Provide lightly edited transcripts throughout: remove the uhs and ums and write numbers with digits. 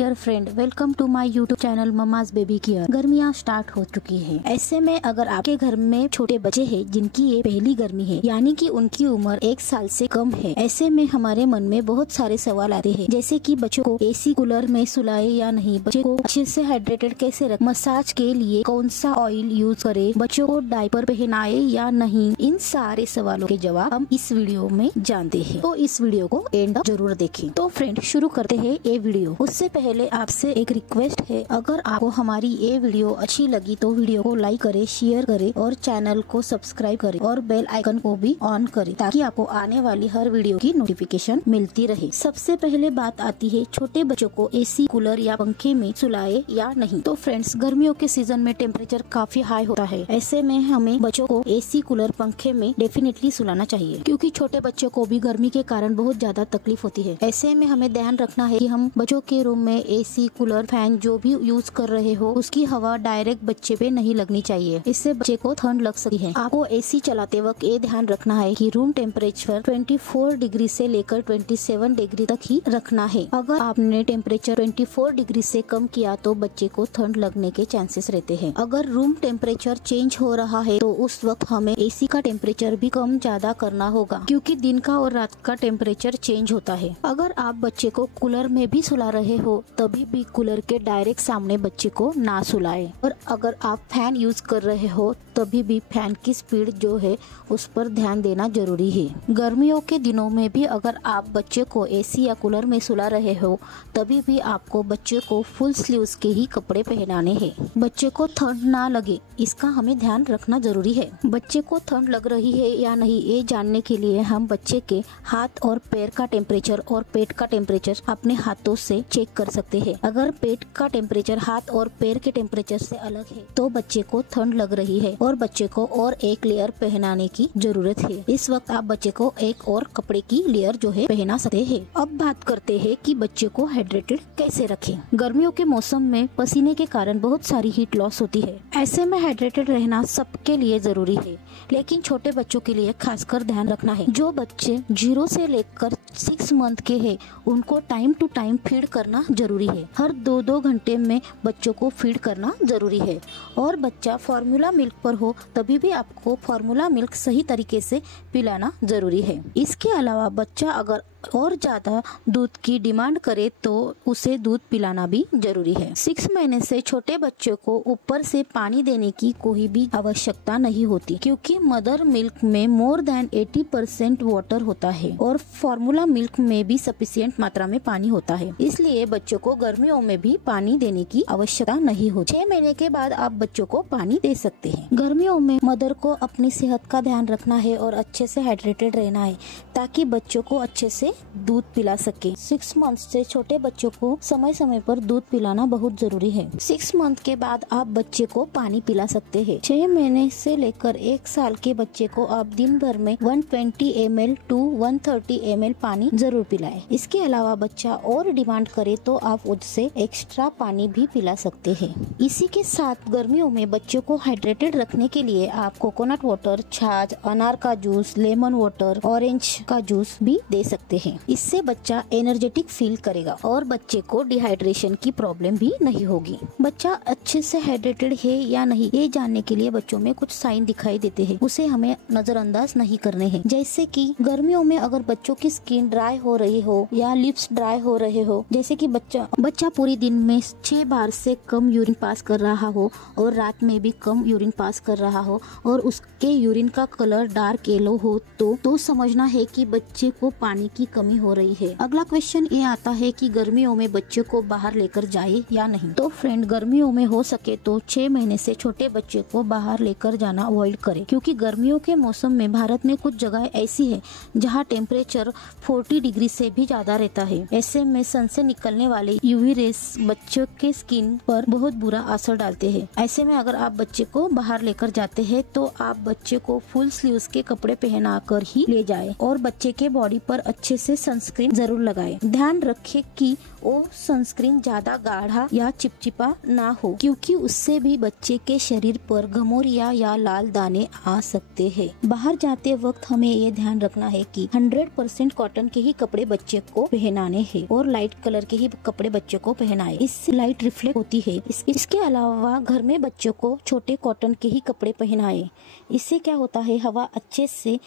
Dear friend, welcome to my YouTube channel mama's baby care. गर्मियाँ start हो चुकी है। ऐसे में अगर आपके घर में छोटे बच्चे हैं जिनकी ये पहली गर्मी है, यानी कि उनकी उम्र 1 साल से कम है, ऐसे में हमारे मन में बहुत सारे सवाल आते हैं, जैसे कि बच्चों को एसी कूलर में सुलाए या नहीं, बच्चे को अच्छे से हाइड्रेटेड कैसे रखें, मसाज के लिए कौन सा ऑयल यूज करे, बच्चों को डायपर पहनाए या नहीं। इन सारे सवालों के जवाब हम इस वीडियो में जानते हैं, तो इस वीडियो को एंड तक जरूर देखें। तो फ्रेंड, शुरू करते हैं ये वीडियो। उससे पहले आपसे एक रिक्वेस्ट है, अगर आपको हमारी ये वीडियो अच्छी लगी तो वीडियो को लाइक करे, शेयर करे और चैनल को सब्सक्राइब करे और बेल आइकन को भी ऑन करे, ताकि आपको आने वाली हर वीडियो की नोटिफिकेशन मिलती रहे। सबसे पहले बात आती है छोटे बच्चों को एसी कूलर या पंखे में सुलाए या नहीं। तो फ्रेंड्स, गर्मियों के सीजन में टेम्परेचर काफी हाई होता है। ऐसे में हमें बच्चों को एसी कूलर पंखे में डेफिनेटली सुलाना चाहिए, क्योंकि छोटे बच्चों को भी गर्मी के कारण बहुत ज्यादा तकलीफ होती है। ऐसे में हमें ध्यान रखना है कि हम बच्चों के रूम में एसी कूलर फैन जो भी यूज कर रहे हो, उसकी हवा डायरेक्ट बच्चे पे नहीं लगनी चाहिए, इससे बच्चे को ठंड लग सकती है। आपको एसी चलाते वक्त ये ध्यान रखना है कि रूम टेम्परेचर 24 डिग्री से लेकर 27 डिग्री तक ही रखना है। अगर आपने टेम्परेचर 24 डिग्री से कम किया तो बच्चे को ठंड लगने के चांसेस रहते हैं। अगर रूम टेम्परेचर चेंज हो रहा है तो उस वक्त हमें एसी का टेम्परेचर भी कम ज्यादा करना होगा, क्योंकि दिन का और रात का टेम्परेचर चेंज होता है। अगर आप बच्चे को कूलर में भी सुला रहे हो तभी भी कूलर के डायरेक्ट सामने बच्चे को ना सुलाए, और अगर आप फैन यूज कर रहे हो तभी भी फैन की स्पीड जो है उस पर ध्यान देना जरूरी है। गर्मियों के दिनों में भी अगर आप बच्चे को एसी या कूलर में सुला रहे हो तभी भी आपको बच्चे को फुल स्लीव्स के ही कपड़े पहनाने हैं। बच्चे को ठंड ना लगे इसका हमें ध्यान रखना जरूरी है। बच्चे को ठंड लग रही है या नहीं ये जानने के लिए हम बच्चे के हाथ और पैर का टेम्परेचर और पेट का टेम्परेचर अपने हाथों से चेक कर सकते हैं। अगर पेट का टेम्परेचर हाथ और पैर के टेम्परेचर से अलग है तो बच्चे को ठंड लग रही है और बच्चे को और एक लेयर पहनाने की जरूरत है। इस वक्त आप बच्चे को एक और कपड़े की लेयर जो है पहना सकते हैं। अब बात करते हैं कि बच्चे को हाइड्रेटेड कैसे रखें। गर्मियों के मौसम में पसीने के कारण बहुत सारी हीट लॉस होती है। ऐसे में हाइड्रेटेड रहना सबके लिए जरूरी है, लेकिन छोटे बच्चों के लिए खासकर ध्यान रखना है। जो बच्चे 0 से लेकर 6 मंथ के हैं उनको टाइम टू टाइम फीड करना जरूरी है। हर 2-2 घंटे में बच्चों को फीड करना जरूरी है, और बच्चा फार्मूला मिल्क पर हो तभी भी आपको फार्मूला मिल्क सही तरीके से पिलाना जरूरी है। इसके अलावा बच्चा अगर और ज्यादा दूध की डिमांड करे तो उसे दूध पिलाना भी जरूरी है। 6 महीने से छोटे बच्चे को ऊपर से पानी देने की कोई भी आवश्यकता नहीं होती, क्योंकि मदर मिल्क में मोर देन 80% वाटर होता है और फार्मूला मिल्क में भी सफिशिएंट मात्रा में पानी होता है। इसलिए बच्चों को गर्मियों में भी पानी देने की आवश्यकता नहीं होती। 6 महीने के बाद आप बच्चों को पानी दे सकते हैं। गर्मियों में मदर को अपनी सेहत का ध्यान रखना है और अच्छे से हाइड्रेटेड रहना है, ताकि बच्चों को अच्छे से दूध पिला सके। 6 मंथ से छोटे बच्चों को समय समय पर दूध पिलाना बहुत जरूरी है। 6 मंथ के बाद आप बच्चे को पानी पिला सकते हैं। 6 महीने से लेकर 1 साल के बच्चे को आप दिन भर में 120 ml to 130 ml पानी जरूर पिलाएं। इसके अलावा बच्चा और डिमांड करे तो आप उससे एक्स्ट्रा पानी भी पिला सकते हैं। इसी के साथ गर्मियों में बच्चों को हाइड्रेटेड रखने के लिए आप कोकोनट वाटर, छाछ, अनार का जूस, लेमन वाटर, ऑरेंज का जूस भी दे सकते हैं। इससे बच्चा एनर्जेटिक फील करेगा और बच्चे को डिहाइड्रेशन की प्रॉब्लम भी नहीं होगी। बच्चा अच्छे से हाइड्रेटेड है या नहीं ये जानने के लिए बच्चों में कुछ साइन दिखाई देते हैं, उसे हमें नजरअंदाज नहीं करने हैं। जैसे कि गर्मियों में अगर बच्चों की स्किन ड्राई हो रही हो या लिप्स ड्राई हो रहे हो, जैसे कि बच्चा पूरी दिन में 6 बार से कम यूरिन पास कर रहा हो और रात में भी कम यूरिन पास कर रहा हो और उसके यूरिन का कलर डार्क येलो हो तो समझना है कि बच्चे को पानी की कमी हो रही है। अगला क्वेश्चन ये आता है कि गर्मियों में बच्चे को बाहर लेकर जाए या नहीं। तो फ्रेंड, गर्मियों में हो सके तो 6 महीने से छोटे बच्चे को बाहर लेकर जाना अवॉइड करें, क्योंकि गर्मियों के मौसम में भारत में कुछ जगह ऐसी है जहां टेम्परेचर 40 डिग्री से भी ज्यादा रहता है। ऐसे में सन से निकलने वाले यूवी रेस बच्चों के स्किन पर बहुत बुरा असर डालते हैं। ऐसे में अगर आप बच्चे को बाहर लेकर जाते हैं तो आप बच्चे को फुल स्लीव्स के कपड़े पहना कर ही ले जाए और बच्चे के बॉडी पर अच्छे से सनस्क्रीन जरूर लगाएं। ध्यान रखें कि वो सनस्क्रीन ज्यादा गाढ़ा या चिपचिपा ना हो, क्योंकि उससे भी बच्चे के शरीर पर घमौरिया या लाल दाने आ सकते हैं। बाहर जाते वक्त हमें ये ध्यान रखना है कि 100% कॉटन के ही कपड़े बच्चे को पहनाने हैं और लाइट कलर के ही कपड़े बच्चे को पहनाए, इससे लाइट रिफ्लेक्ट होती है। इसके अलावा घर में बच्चों को छोटे कॉटन के ही कपड़े पहनाए। इससे क्या होता है, हवा अच्छे से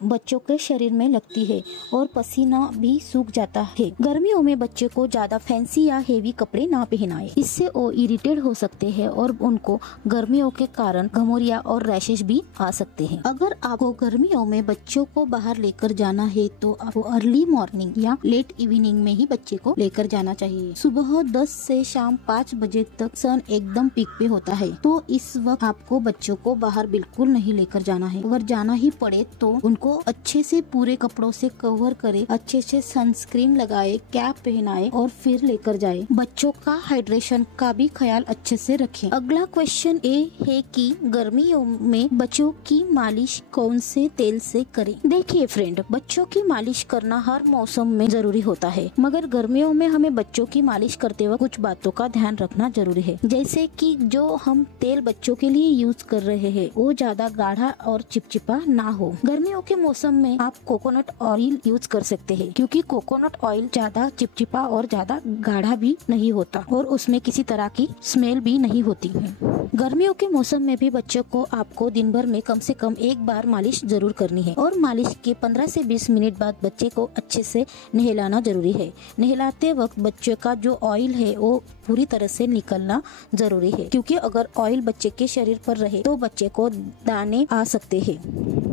बच्चों के शरीर में लगती है और पसीना भी सूख जाता है। गर्मियों में बच्चे को ज्यादा फैंसी या हेवी कपड़े ना पहनाएं, इससे वो इरिटेट हो सकते हैं और उनको गर्मियों के कारण घमौरिया और रैशेस भी आ सकते हैं। अगर आपको गर्मियों में बच्चों को बाहर लेकर जाना है तो आपको अर्ली मॉर्निंग या लेट इवनिंग में ही बच्चे को लेकर जाना चाहिए। सुबह 10 से शाम 5 बजे तक सन एकदम पीक पे होता है, तो इस वक्त आपको बच्चों को बाहर बिल्कुल नहीं लेकर जाना है। अगर जाना ही पड़े तो उनको अच्छे से पूरे कपड़ों से कवर करे, अच्छे से सनस्क्रीन लगाए, कैप पहनाए और फिर लेकर जाए। बच्चों का हाइड्रेशन का भी ख्याल अच्छे से रखें। अगला क्वेश्चन ये है कि गर्मियों में बच्चों की मालिश कौन से तेल से करें। देखिए फ्रेंड, बच्चों की मालिश करना हर मौसम में जरूरी होता है, मगर गर्मियों में हमें बच्चों की मालिश करते वक्त कुछ बातों का ध्यान रखना जरूरी है। जैसे कि जो हम तेल बच्चों के लिए यूज कर रहे हैं वो ज्यादा गाढ़ा और चिपचिपा ना हो। गर्मियों के मौसम में आप कोकोनट ऑयल यूज कर सकते हैं, क्योंकि कोकोनट ऑयल ज्यादा चिपचिपा और ज्यादा गाढ़ा भी नहीं होता और उसमें किसी तरह की स्मेल भी नहीं होती है। गर्मियों के मौसम में भी बच्चों को आपको दिन भर में कम से कम एक बार मालिश जरूर करनी है और मालिश के 15 से 20 मिनट बाद बच्चे को अच्छे से नहलाना जरूरी है। नहलाते वक्त बच्चे का जो ऑयल है वो पूरी तरह से निकलना जरूरी है, क्योंकि अगर ऑयल बच्चे के शरीर पर रहे तो बच्चे को दाने आ सकते हैं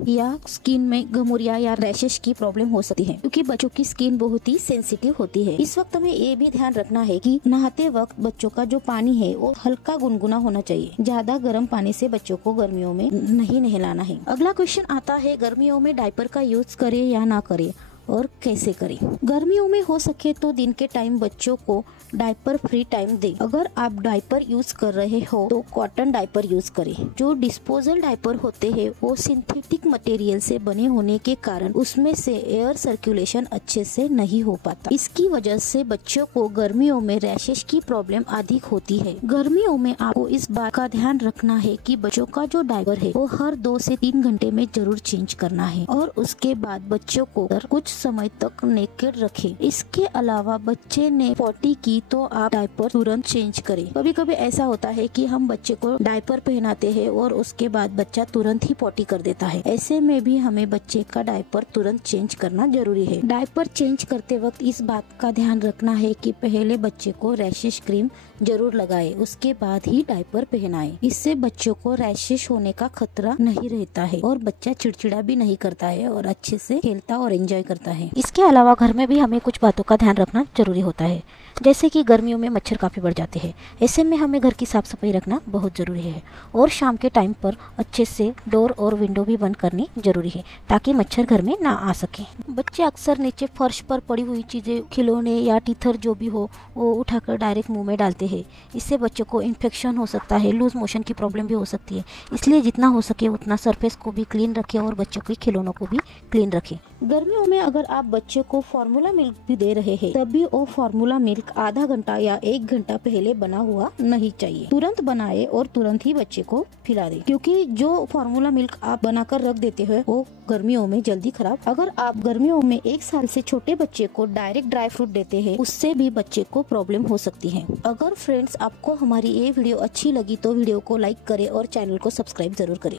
या स्किन में घमौरिया या रैशेस की प्रॉब्लम हो सकती है, क्योंकि बच्चों की स्किन बहुत ही सेंसिटिव होती है। इस वक्त हमें ये भी ध्यान रखना है कि नहाते वक्त बच्चों का जो पानी है वो हल्का गुनगुना होना चाहिए। ज्यादा गर्म पानी से बच्चों को गर्मियों में नहीं नहलाना है। अगला क्वेश्चन आता है, गर्मियों में डायपर का यूज करें या ना करें और कैसे करें। गर्मियों में हो सके तो दिन के टाइम बच्चों को डायपर फ्री टाइम दें। अगर आप डायपर यूज कर रहे हो तो कॉटन डायपर यूज करें। जो डिस्पोजल डायपर होते हैं वो सिंथेटिक मटेरियल से बने होने के कारण उसमें से एयर सर्कुलेशन अच्छे से नहीं हो पाता। इसकी वजह से बच्चों को गर्मियों में रैशेस की प्रॉब्लम अधिक होती है। गर्मियों में आपको इस बात का ध्यान रखना है कि बच्चों का जो डायपर है वो हर 2 से 3 घंटे में जरूर चेंज करना है और उसके बाद बच्चों को कुछ समय तक नेकेड रखें। इसके अलावा बच्चे ने पॉटी की तो आप डायपर तुरंत चेंज करें। कभी कभी ऐसा होता है कि हम बच्चे को डायपर पहनाते हैं और उसके बाद बच्चा तुरंत ही पॉटी कर देता है। ऐसे में भी हमें बच्चे का डायपर तुरंत चेंज करना जरूरी है। डायपर चेंज करते वक्त इस बात का ध्यान रखना है कि पहले बच्चे को रैशेस क्रीम जरूर लगाए, उसके बाद ही डायपर पहनाए। इससे बच्चों को रैशेस होने का खतरा नहीं रहता है और बच्चा चिड़चिड़ा भी नहीं करता है और अच्छे से खेलता और एंजॉय करता है। इसके अलावा घर में भी हमें कुछ बातों का ध्यान रखना जरूरी होता है, जैसे कि गर्मियों में मच्छर काफी बढ़ जाते हैं। ऐसे में हमें घर की साफ सफाई रखना बहुत जरूरी है और शाम के टाइम पर अच्छे से डोर और विंडो भी बंद करनी जरूरी है, ताकि मच्छर घर में ना आ सके। बच्चे अक्सर नीचे फर्श पर पड़ी हुई चीजें, खिलौने या टीथर जो भी हो वो उठाकर डायरेक्ट मुंह में डालते हैं। इससे बच्चों को इन्फेक्शन हो सकता है, लूज मोशन की प्रॉब्लम भी हो सकती है। इसलिए जितना हो सके उतना सरफेस को भी क्लीन रखें और बच्चों के खिलौनों को भी क्लीन रखें। गर्मियों में अगर आप बच्चे को फार्मूला मिल्क भी दे रहे हैं तब भी वो फार्मूला मिल्क आधा घंटा या 1 घंटा पहले बना हुआ नहीं चाहिए। तुरंत बनाए और तुरंत ही बच्चे को पिला दे, क्योंकि जो फार्मूला मिल्क आप बनाकर रख देते हैं वो गर्मियों में जल्दी खराब। अगर आप गर्मियों में 1 साल से छोटे बच्चे को डायरेक्ट ड्राई फ्रूट देते हैं उससे भी बच्चे को प्रॉब्लम हो सकती है। अगर फ्रेंड्स आपको हमारी ये वीडियो अच्छी लगी तो वीडियो को लाइक करें और चैनल को सब्सक्राइब जरूर करें।